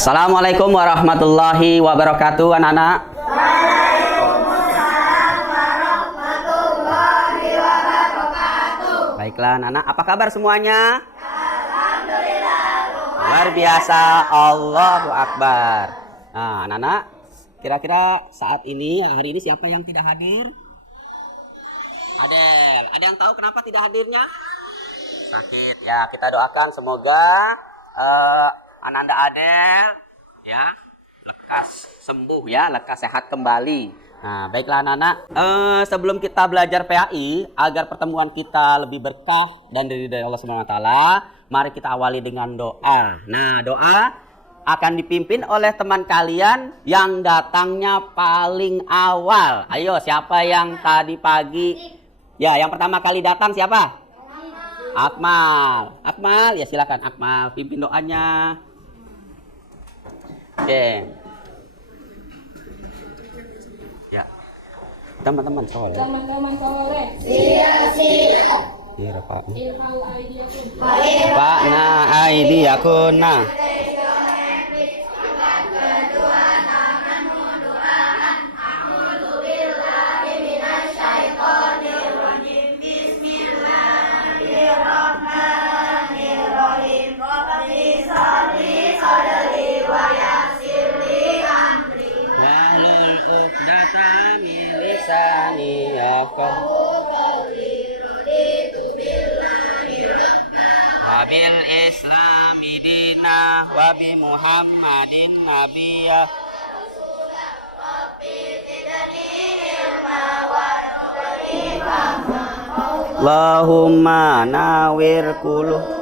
Assalamualaikum warahmatullahi wabarakatuh, anak-anak. Baiklah, anak-anak. Apa kabar semuanya? Luar biasa. Allahu Akbar. Nah, anak-anak, kira-kira saat ini, hari ini siapa yang tidak hadir? Adel. Ada yang tahu kenapa tidak hadirnya? Sakit. Ya, kita doakan semoga Ananda Adel ya lekas sembuh ya, lekas sehat kembali. Nah, baiklah anak-anak, sebelum kita belajar PAI agar pertemuan kita lebih berkah dan dari Allah Subhanahu wa taala, mari kita awali dengan doa. Nah, doa akan dipimpin oleh teman kalian yang datangnya paling awal. Ayo, siapa yang tadi pagi? Ya, yang pertama kali datang siapa? Akmal. Akmal, ya silakan Akmal pimpin doanya. Oke. Ya. Teman-teman soleh. Teman-teman soleh. Iya, Pak. Pak, nah, aidiyakunna. Wabil Islami dinah wabi Muhammadin nabiyah. Allahumma nawir qulub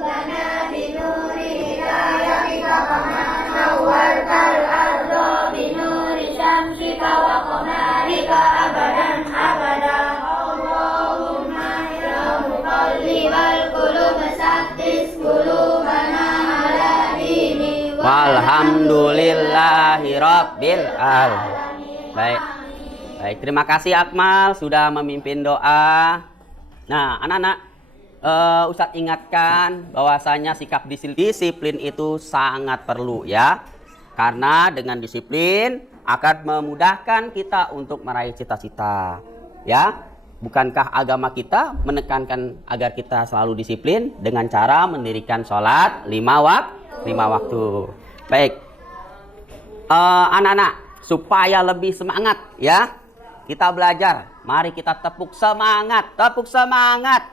walhamdulillahi rabbil alamin. Baik. Baik, terima kasih Akmal sudah memimpin doa. Nah, anak-anak, Ustadz ingatkan bahwasanya sikap disiplin itu sangat perlu ya. Karena dengan disiplin akan memudahkan kita untuk meraih cita-cita. Ya. Bukankah agama kita menekankan agar kita selalu disiplin dengan cara mendirikan sholat 5 waktu. Baik, anak-anak, supaya lebih semangat ya, kita belajar. Mari kita tepuk semangat, semangat.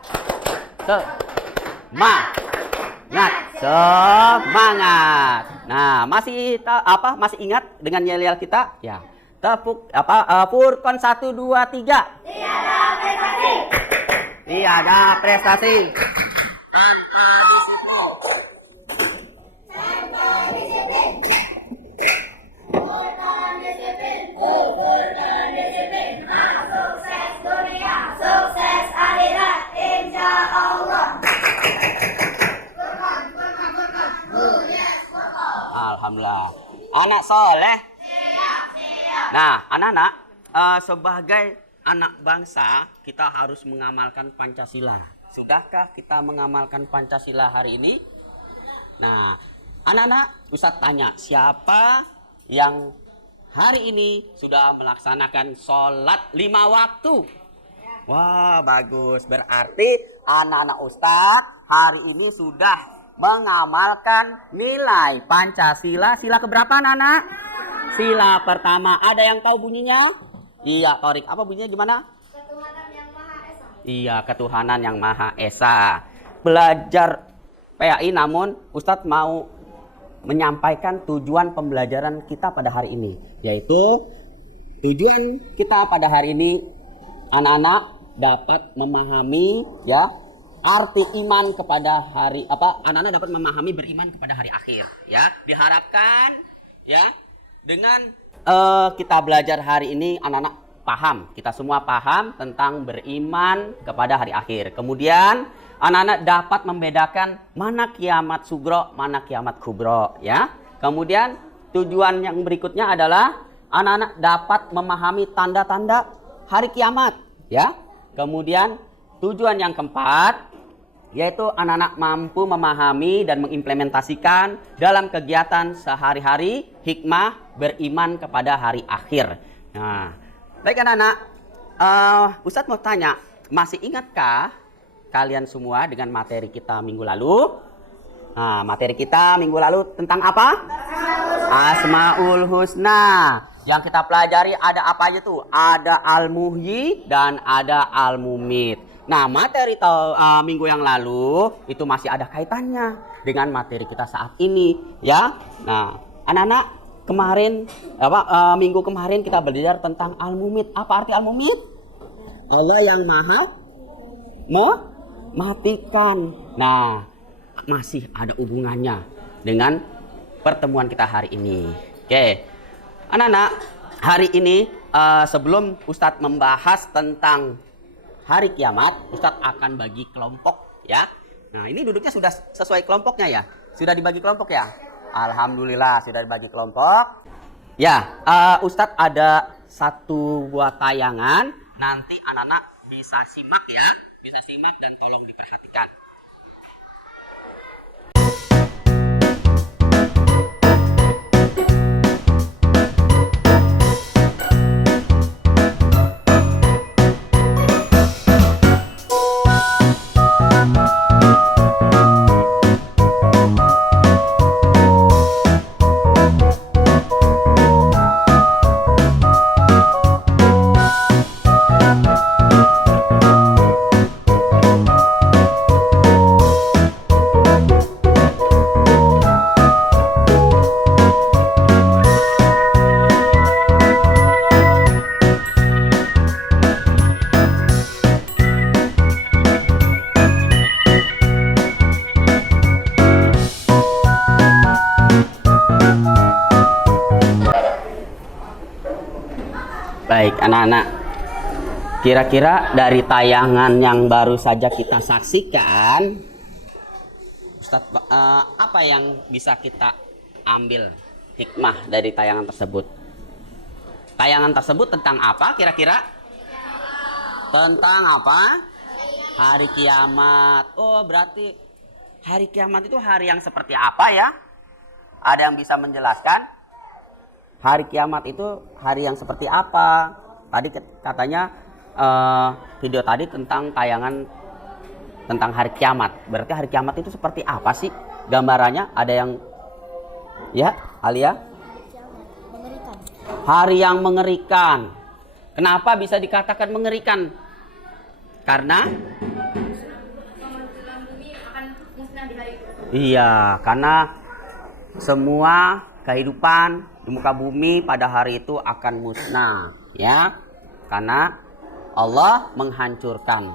Nah, masih ingat dengan yel-yel kita? Ya. Tepuk Furqan 1 2 3. Tiada prestasi tanpa disiplin. Sukses dunia, sukses akhirat, insyaallah. Alhamdulillah. Anak soleh. Nah, anak-anak, sebagai anak bangsa, kita harus mengamalkan Pancasila. Sudahkah kita mengamalkan Pancasila hari ini? Nah, anak-anak, Ustadz tanya, siapa yang hari ini sudah melaksanakan sholat 5 waktu? Wah, bagus. Berarti anak-anak Ustadz hari ini sudah mengamalkan nilai Pancasila. Sila keberapa, anak-anak? Sila pertama. Ada yang tahu bunyinya? Iya, Torik. Apa bunyinya gimana? Ketuhanan yang Maha Esa. Iya, ketuhanan yang Maha Esa. Belajar PAI, namun Ustadz mau menyampaikan tujuan pembelajaran kita pada hari ini. Yaitu, tujuan kita pada hari ini, anak-anak dapat memahami ya arti iman kepada anak-anak dapat memahami beriman kepada hari akhir. Ya, diharapkan ya dengan kita belajar hari ini anak-anak paham, kita semua paham tentang beriman kepada hari akhir. Kemudian anak-anak dapat membedakan mana kiamat sugro, mana kiamat kubro ya. Kemudian tujuan yang berikutnya adalah anak-anak dapat memahami tanda-tanda hari kiamat ya. Kemudian tujuan yang keempat yaitu anak-anak mampu memahami dan mengimplementasikan dalam kegiatan sehari-hari hikmah beriman kepada hari akhir. Nah, baik anak-anak, Ustadz mau tanya, masih ingatkah kalian semua dengan materi kita minggu lalu? Nah, materi kita minggu lalu tentang apa? Asmaul Husna. Yang kita pelajari ada apa aja tuh? Ada Al-Muhyi dan ada Al-Mumit. Nah, materi minggu yang lalu itu masih ada kaitannya dengan materi kita saat ini, ya. Nah, anak-anak kemarin minggu kemarin kita belajar tentang Al-Mumit. Apa arti Al-Mumit? Allah yang maha mematikan. Nah, masih ada hubungannya dengan pertemuan kita hari ini. Oke, anak-anak, hari ini sebelum Ustadz membahas tentang hari kiamat, Ustadz akan bagi kelompok, ya. Nah, ini duduknya sudah sesuai kelompoknya ya? Sudah dibagi kelompok ya? Alhamdulillah sudah dibagi kelompok. Ya, Ustadz ada satu buah tayangan. Nanti anak-anak bisa simak ya, bisa simak dan tolong diperhatikan. Baik anak-anak, kira-kira dari tayangan yang baru saja kita saksikan, Ustadz, apa yang bisa kita ambil hikmah dari tayangan tersebut? Tayangan tersebut tentang apa kira-kira? Tentang apa? Hari kiamat. Oh, berarti hari kiamat itu hari yang seperti apa ya? Ada yang bisa menjelaskan? Hari kiamat itu hari yang seperti apa? Tadi katanya video tadi tentang tayangan tentang hari kiamat. Berarti hari kiamat itu seperti apa sih? Gambarannya ada yang ya, Alia? Mengerikan. Hari yang mengerikan. Kenapa bisa dikatakan mengerikan? Karena iya, karena semua kehidupan di muka bumi pada hari itu akan musnah, ya, karena Allah menghancurkan.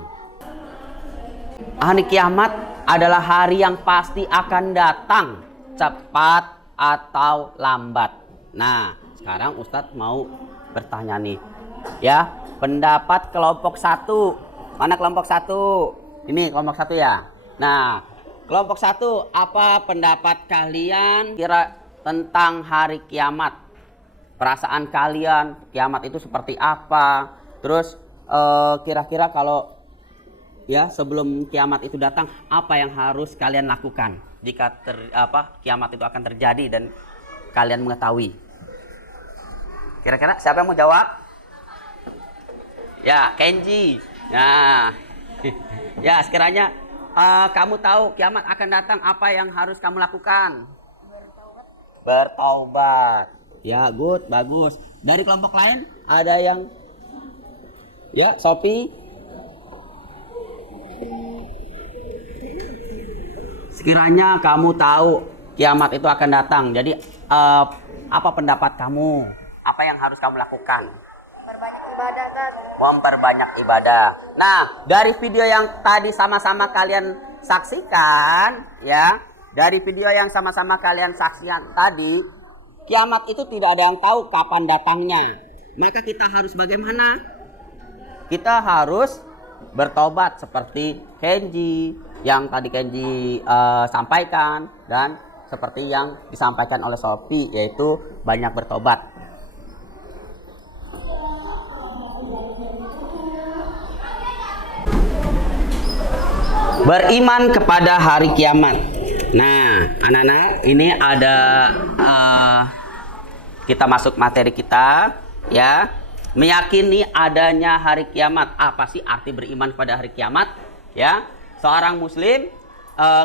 Hari kiamat adalah hari yang pasti akan datang, cepat atau lambat. Nah, sekarang Ustadz mau bertanya nih, ya, pendapat kelompok satu. Mana kelompok satu? Ini kelompok satu ya. Nah, kelompok satu, apa pendapat kalian kira tentang hari kiamat? Perasaan kalian kiamat itu seperti apa? Terus kira-kira kalau ya sebelum kiamat itu datang, apa yang harus kalian lakukan jika kiamat itu akan terjadi dan kalian mengetahui? Kira-kira siapa yang mau jawab? Ya, Kenji. Nah, ya, sekiranya kamu tahu kiamat akan datang, apa yang harus kamu lakukan? Bertaubat. Ya, good, bagus. Dari kelompok lain ada yang ya, Sophie? Sekiranya kamu tahu kiamat itu akan datang, jadi apa pendapat kamu? Apa yang harus kamu lakukan? Memperbanyak ibadah, Kak. Memperbanyak ibadah. Nah, dari video yang tadi sama-sama kalian saksikan, ya, dari video yang sama-sama kalian saksikan tadi, kiamat itu tidak ada yang tahu kapan datangnya. Maka kita harus bagaimana? Kita harus bertobat seperti Kenji yang tadi Kenji sampaikan, dan seperti yang disampaikan oleh Sophie, yaitu banyak bertobat. Beriman kepada hari kiamat. Nah, anak-anak, ini ada kita masuk materi kita, ya. Meyakini adanya hari kiamat. Apa sih arti beriman pada hari kiamat? Ya, seorang muslim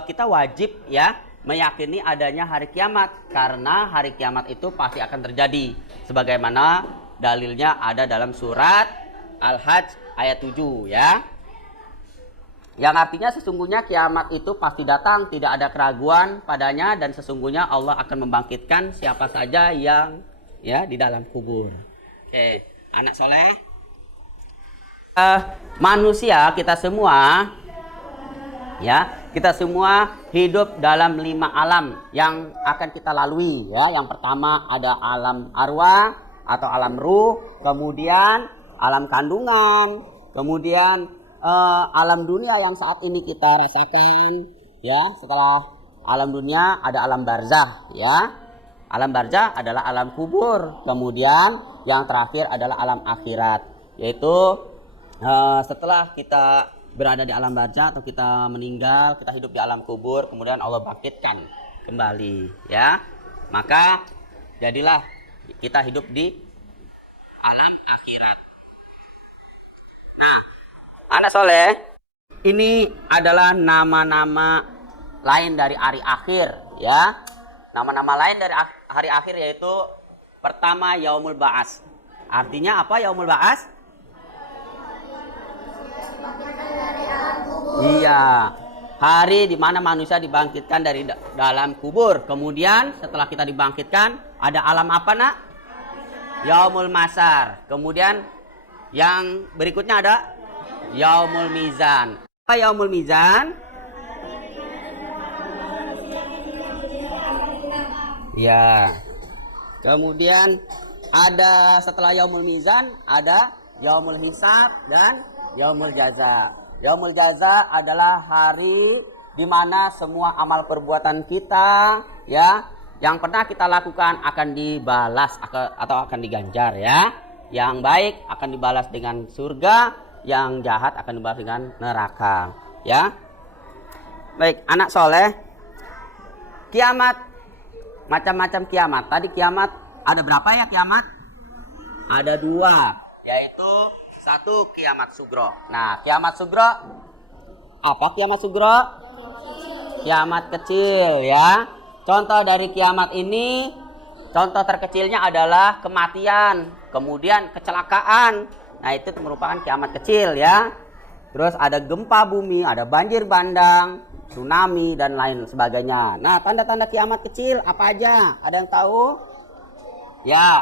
kita wajib ya meyakini adanya hari kiamat, karena hari kiamat itu pasti akan terjadi. Sebagaimana dalilnya ada dalam surat Al-Hajj ayat 7 ya. Yang artinya sesungguhnya kiamat itu pasti datang, tidak ada keraguan padanya, dan sesungguhnya Allah akan membangkitkan siapa saja yang ya di dalam kubur. Oke, anak soleh. Manusia kita semua ya, kita semua hidup dalam 5 alam yang akan kita lalui ya. Yang pertama ada alam arwah atau alam ruh, kemudian alam kandungan, kemudian alam dunia yang saat ini kita rasakan ya. Setelah alam dunia ada alam barzah ya. Alam barzah adalah alam kubur. Kemudian yang terakhir adalah alam akhirat, yaitu setelah kita berada di alam barzah atau kita meninggal, kita hidup di alam kubur, kemudian Allah bangkitkan kembali ya. Maka jadilah kita hidup di alam akhirat. Nah, anak soleh, ini adalah nama-nama lain dari hari akhir ya. Nama-nama lain dari hari akhir yaitu pertama Yaumul Ba'ats. Artinya apa Yaumul Ba'ats? Iya, hari di mana manusia dibangkitkan dari dalam kubur. Kemudian setelah kita dibangkitkan ada alam apa nak? Yaumul Masar. Kemudian yang berikutnya ada Yaumul Mizan. Apa Yaumul Mizan? Ya. Kemudian ada setelah Yaumul Mizan ada Yaumul Hisab dan Yaumul Jaza. Yaumul Jaza adalah hari di mana semua amal perbuatan kita ya yang pernah kita lakukan akan dibalas atau akan diganjar ya. Yang baik akan dibalas dengan surga, yang jahat akan dibalas dengan neraka ya. Baik, anak soleh. Kiamat, macam-macam kiamat. Tadi kiamat ada berapa ya kiamat? Ada 2, yaitu 1 kiamat sugro. Nah, kiamat sugro apa kiamat sugro? Kiamat kecil ya. Contoh dari kiamat ini, contoh terkecilnya adalah kematian, kemudian kecelakaan. Nah, itu merupakan kiamat kecil ya. Terus ada gempa bumi, ada banjir bandang, tsunami dan lain sebagainya. Nah, tanda-tanda kiamat kecil apa aja? Ada yang tahu? Ya.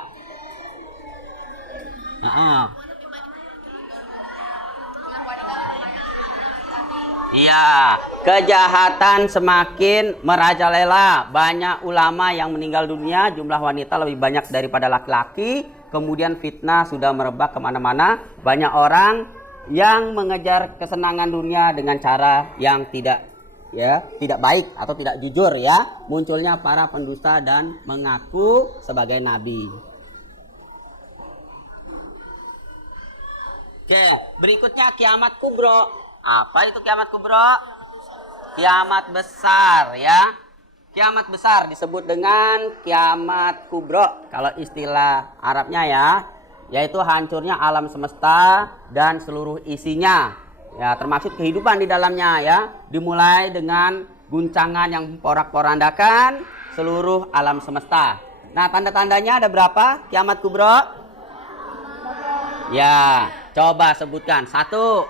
Iya, kejahatan semakin merajalela. Banyak ulama yang meninggal dunia, jumlah wanita lebih banyak daripada laki-laki. Kemudian fitnah sudah merebak kemana-mana. Banyak orang yang mengejar kesenangan dunia dengan cara yang tidak baik atau tidak jujur ya. Munculnya para pendusta dan mengaku sebagai nabi. Oke, berikutnya kiamat kubro. Apa itu kiamat kubro? Kiamat besar ya. Kiamat besar disebut dengan kiamat kubro kalau istilah Arabnya ya, yaitu hancurnya alam semesta dan seluruh isinya ya, termasuk kehidupan di dalamnya ya. Dimulai dengan guncangan yang porak-porandakan seluruh alam semesta. Nah, tanda-tandanya ada berapa kiamat kubro? Ya, coba sebutkan. 1.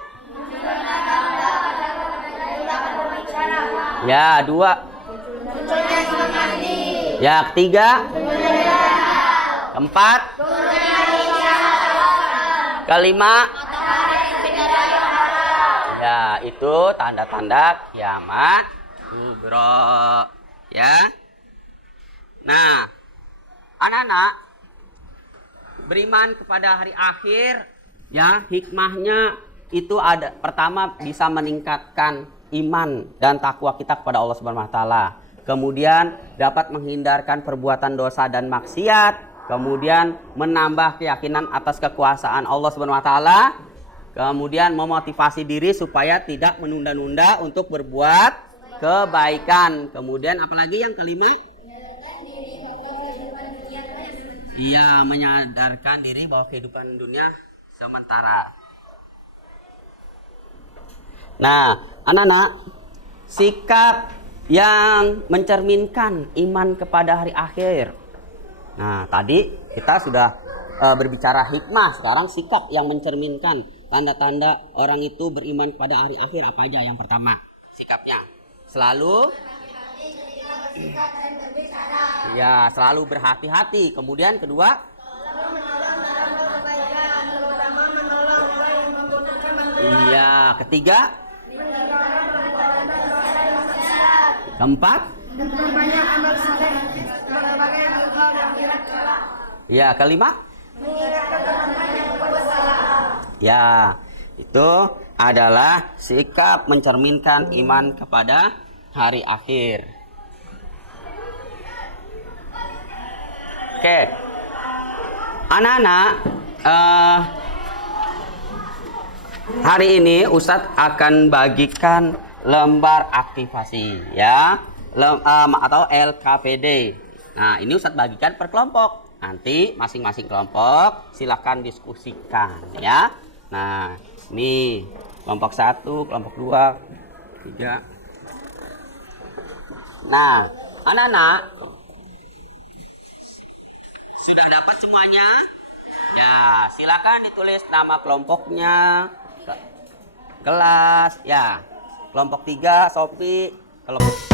Ya, 2. Ya, 3. 4. 5. Ya, itu tanda-tanda kiamat kubro ya. Nah, anak-anak, beriman kepada hari akhir ya, hikmahnya itu ada. Pertama, bisa meningkatkan iman dan takwa kita kepada Allah Subhanahu wa taala. Kemudian dapat menghindarkan perbuatan dosa dan maksiat. Kemudian menambah keyakinan atas kekuasaan Allah Subhanahu wa taala. Kemudian memotivasi diri supaya tidak menunda-nunda untuk berbuat kebaikan. Kemudian apalagi yang kelima? Iya, menyadarkan diri bahwa kehidupan dunia sementara. Nah, anak-anak, sikap yang mencerminkan iman kepada hari akhir. Nah, tadi kita sudah berbicara hikmah, sekarang sikap yang mencerminkan tanda-tanda orang itu beriman kepada hari akhir apa aja? Yang pertama, sikapnya selalu ya, selalu berhati-hati. Kemudian kedua, iya, ketiga, keempat, Memperbanyak amal soleh sebagai bekal di akhirat kelak. ya, kelima, Mengingatkan Tuhan yang berbuat salah. ya, itu adalah sikap mencerminkan iman kepada hari akhir. Oke, anak-anak, hari ini Ustadz akan bagikan lembar aktivasi, ya, atau LKPD. Nah, ini Ustadz bagikan per kelompok. Nanti masing-masing kelompok silakan diskusikan, ya. Nah, ini kelompok 1, kelompok 2, 3. Nah, anak-anak sudah dapat semuanya? Ya, silakan ditulis nama kelompoknya, kelas, ya. Kelompok 3, Sofi, kelompok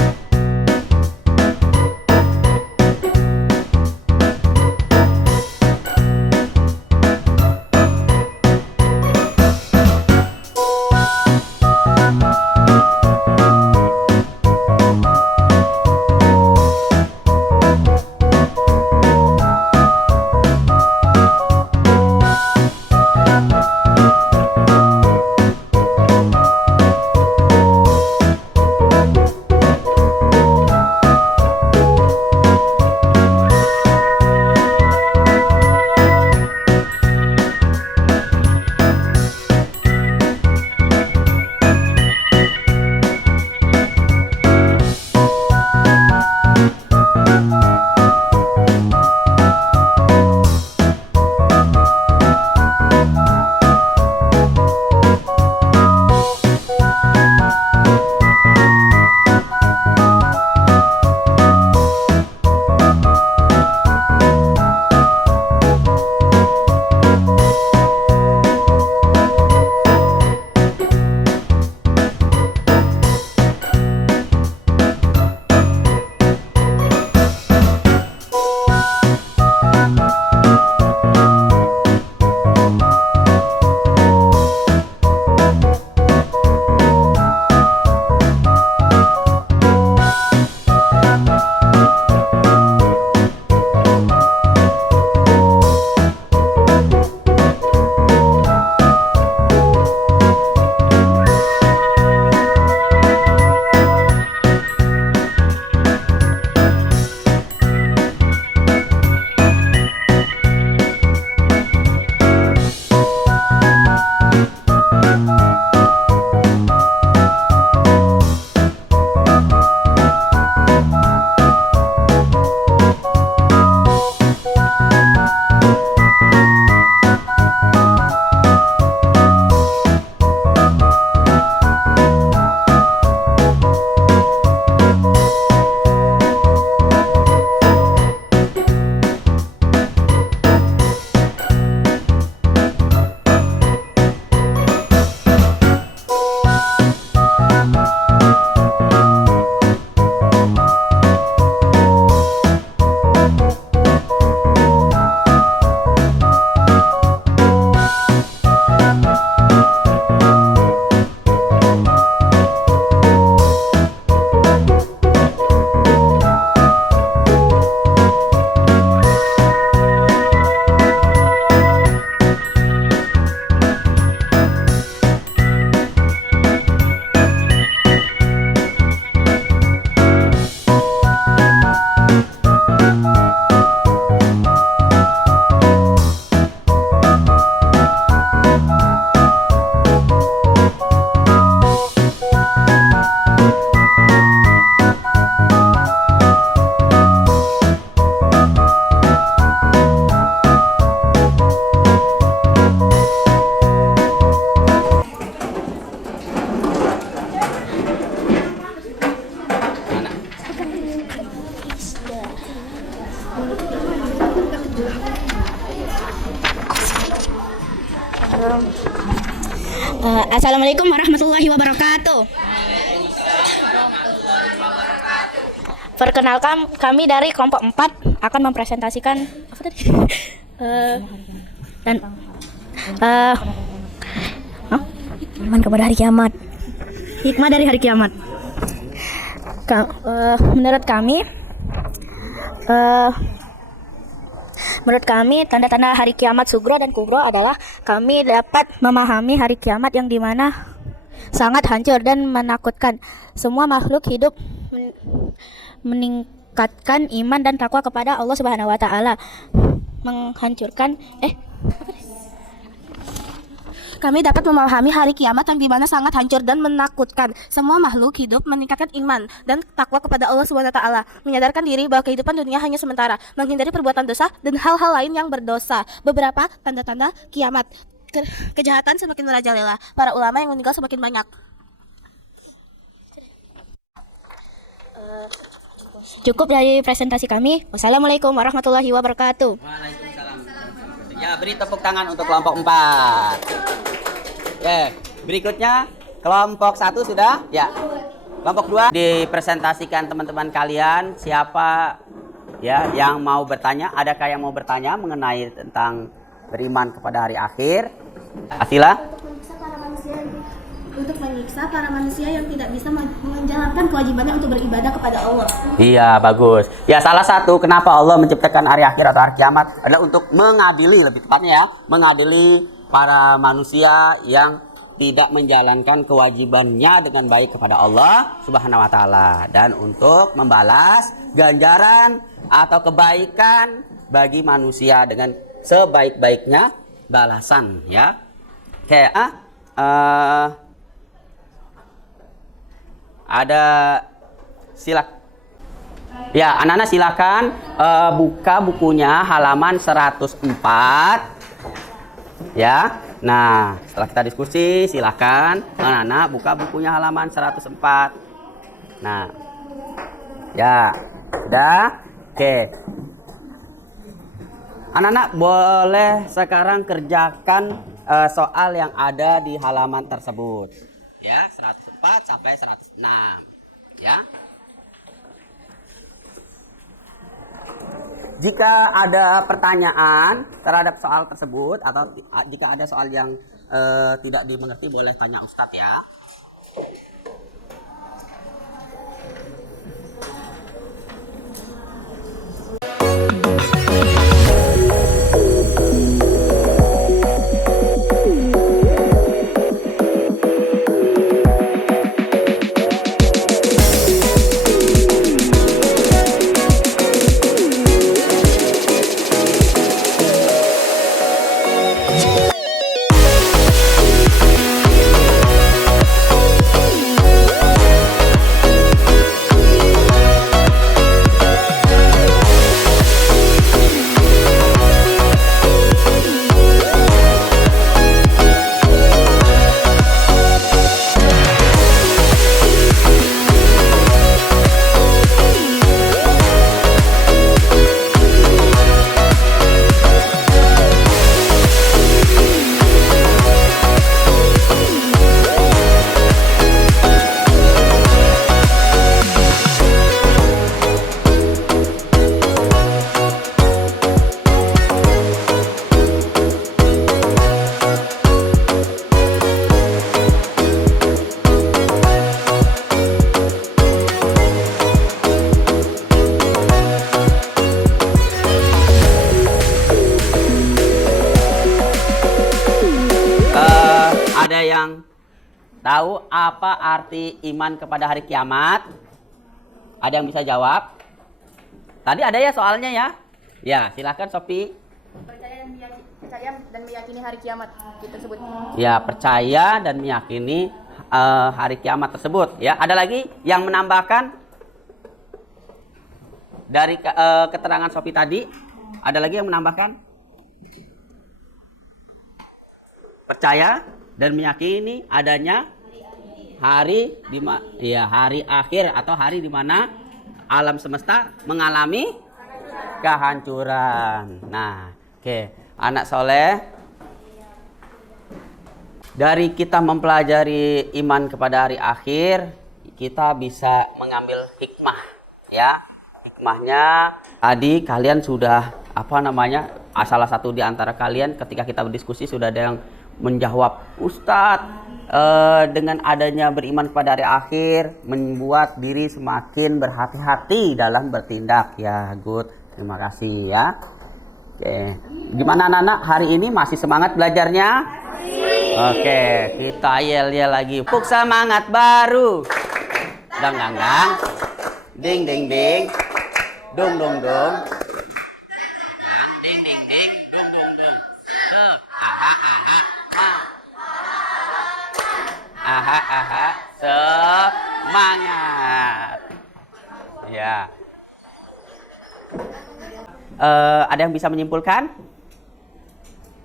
Assalamualaikum warahmatullahi wabarakatuh. Perkenalkan, kami dari kelompok 4 akan mempresentasikan apa tadi? Iman kepada hari kiamat. Hikmah dari hari kiamat. Menurut kami, tanda-tanda hari kiamat sugro dan kubro adalah kami dapat memahami hari kiamat yang dimana sangat hancur dan menakutkan. Semua makhluk hidup meningkatkan iman dan takwa kepada Allah Subhanahu wa taala. Kami dapat memahami hari kiamat yang dimana sangat hancur dan menakutkan. Semua makhluk hidup meningkatkan iman dan takwa kepada Allah Subhanahu wa taala, menyadarkan diri bahwa kehidupan dunia hanya sementara, menghindari perbuatan dosa dan hal-hal lain yang berdosa. Beberapa tanda-tanda kiamat. Kejahatan semakin merajalela, para ulama yang meninggal semakin banyak. Cukup dari presentasi kami. Wassalamualaikum warahmatullahi wabarakatuh. Waalaikumsalam. Ya, beri tepuk tangan untuk kelompok 4. Ya, berikutnya kelompok 1 sudah? Ya. Kelompok 2 dipresentasikan teman-teman kalian, siapa ya yang mau bertanya? Adakah yang mau bertanya mengenai tentang beriman kepada hari akhir? Asila? Untuk menyiksa para manusia yang tidak bisa menjalankan kewajibannya untuk beribadah kepada Allah. Iya, bagus. Ya, salah satu kenapa Allah menciptakan hari akhir atau hari kiamat adalah untuk mengadili, lebih tepatnya ya, mengadili para manusia yang tidak menjalankan kewajibannya dengan baik kepada Allah Subhanahu wa taala, dan untuk membalas ganjaran atau kebaikan bagi manusia dengan sebaik-baiknya balasan, ya. Kayak ada ya, anak-anak silakan buka bukunya halaman 104 ya. Nah, setelah kita diskusi silakan anak-anak buka bukunya halaman 104. Nah, ya sudah. Oke, anak-anak boleh sekarang kerjakan soal yang ada di halaman tersebut ya, 104 sampai 106 ya. Jika ada pertanyaan terhadap soal tersebut atau jika ada soal yang tidak dimengerti, boleh tanya Ustadz ya. Ada yang tahu apa arti iman kepada hari kiamat? Ada yang bisa jawab? Tadi ada ya soalnya ya? Ya, silakan Sophie. Percaya dan meyakini hari kiamat tersebut. Ya, percaya dan meyakini hari kiamat tersebut. Ya, ada lagi yang menambahkan dari keterangan Sophie tadi? Ada lagi yang menambahkan? Percaya dan meyakini adanya hari hari akhir atau hari di mana alam semesta mengalami kehancuran. Nah, oke, anak soleh, dari kita mempelajari iman kepada hari akhir, kita bisa mengambil hikmah, ya. Hikmahnya tadi kalian sudah salah satu di antara kalian ketika kita berdiskusi sudah ada yang menjawab, Ustadz, dengan adanya beriman kepada hari akhir membuat diri semakin berhati-hati dalam bertindak. Ya, good. Terima kasih ya. Oke, gimana anak-anak hari ini masih semangat belajarnya? Oke, kita yel-yel lagi. Puk semangat baru. Dang dang dang. Ding ding ding. Dong dong dong. Ding ding ding. Dong dong dong. Aha aha. Aha aha. Semangat. Ya. Ada yang bisa menyimpulkan?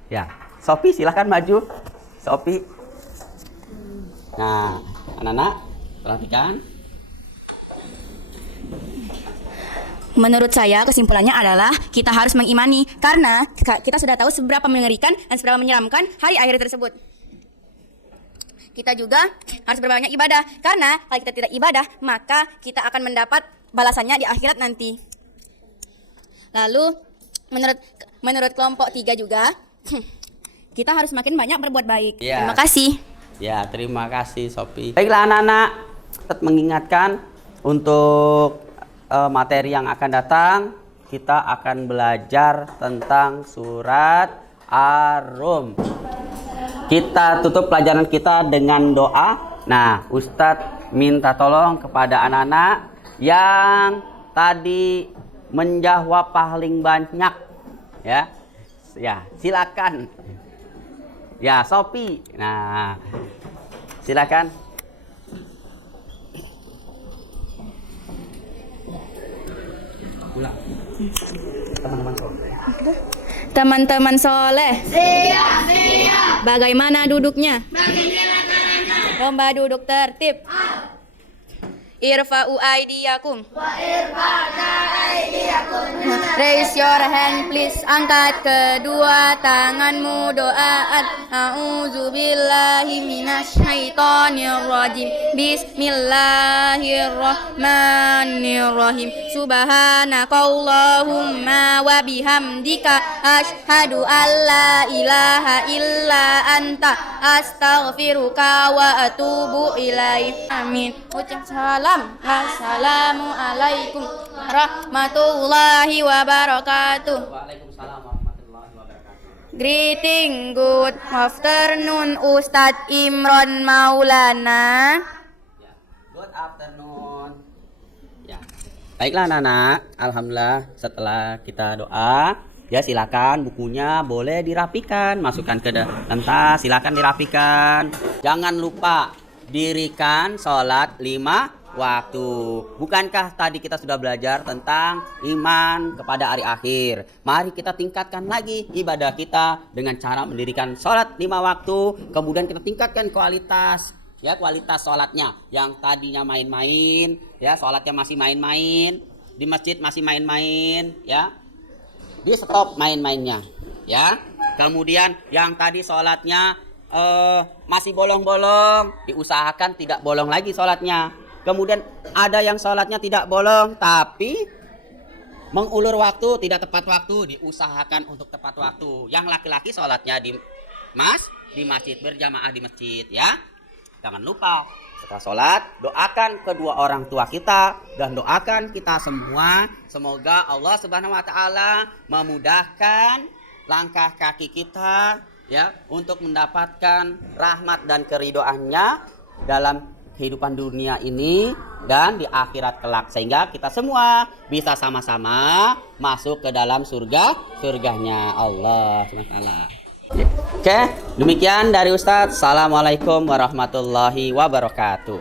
Ya, Sophie silahkan maju. Sophie. Nah, anak-anak perhatikan. Menurut saya kesimpulannya adalah kita harus mengimani karena kita sudah tahu seberapa mengerikan dan seberapa menyeramkan hari akhir tersebut. Kita juga harus berbanyak ibadah karena kalau kita tidak ibadah maka kita akan mendapat balasannya di akhirat nanti. Lalu menurut kelompok 3 juga kita harus makin banyak berbuat baik. Ya. Terima kasih. Ya, terima kasih Sophie. Baiklah anak-anak, tetap mengingatkan untuk materi yang akan datang, kita akan belajar tentang surat Ar-Rum. Kita tutup pelajaran kita dengan doa. Nah, Ustadz minta tolong kepada anak-anak yang tadi menjawab paling banyak, ya. Ya, silakan. Ya, Sophie. Nah, silakan. Ulang. Teman-teman soleh. Teman-teman soleh. Siap. Bagaimana duduknya? Lomba duduk tertib. Irfa'u aidiyakum. Raise your hand please. Angkat kedua tanganmu, doaat. A'udzubillahi minasyaitonir rajim. Bismillahirrahmanirrahim. Subhanakallahumma wa bihamdika asyhadu an la ilaha illa anta astaghfiruka wa atubu ilaik. Amin. Ucap salam. Assalamualaikum warahmatullahi wabarakatuh. Waalaikumsalam warahmatullahi wabarakatuh. Greeting, good afternoon Ustadz Imron Maulana. Ya, good afternoon. Ya. Baiklah anak-anak, alhamdulillah setelah kita doa, ya silakan bukunya boleh dirapikan, masukkan ke dalam tas, silakan dirapikan. Jangan lupa dirikan sholat 5 waktu. Bukankah tadi kita sudah belajar tentang iman kepada hari akhir? Mari kita tingkatkan lagi ibadah kita dengan cara mendirikan sholat 5 waktu. Kemudian kita tingkatkan kualitas, ya, kualitas sholatnya. Yang tadinya main-main, ya, sholatnya masih main-main, di masjid masih main-main, ya, di stop main-mainnya, ya. Kemudian yang tadi sholatnya masih bolong-bolong, diusahakan tidak bolong lagi sholatnya. Kemudian ada yang sholatnya tidak bolong tapi mengulur waktu, tidak tepat waktu, diusahakan untuk tepat waktu. Yang laki-laki sholatnya di masjid, berjamaah di masjid, ya. Jangan lupa setelah sholat doakan kedua orang tua kita dan doakan kita semua, semoga Allah Subhanahu wa taala memudahkan langkah kaki kita, ya, untuk mendapatkan rahmat dan keridhoannya dalam kehidupan dunia ini dan di akhirat kelak, sehingga kita semua bisa sama-sama masuk ke dalam surganya Allah SWT. Oke, demikian dari Ustadz. Assalamualaikum warahmatullahi wabarakatuh.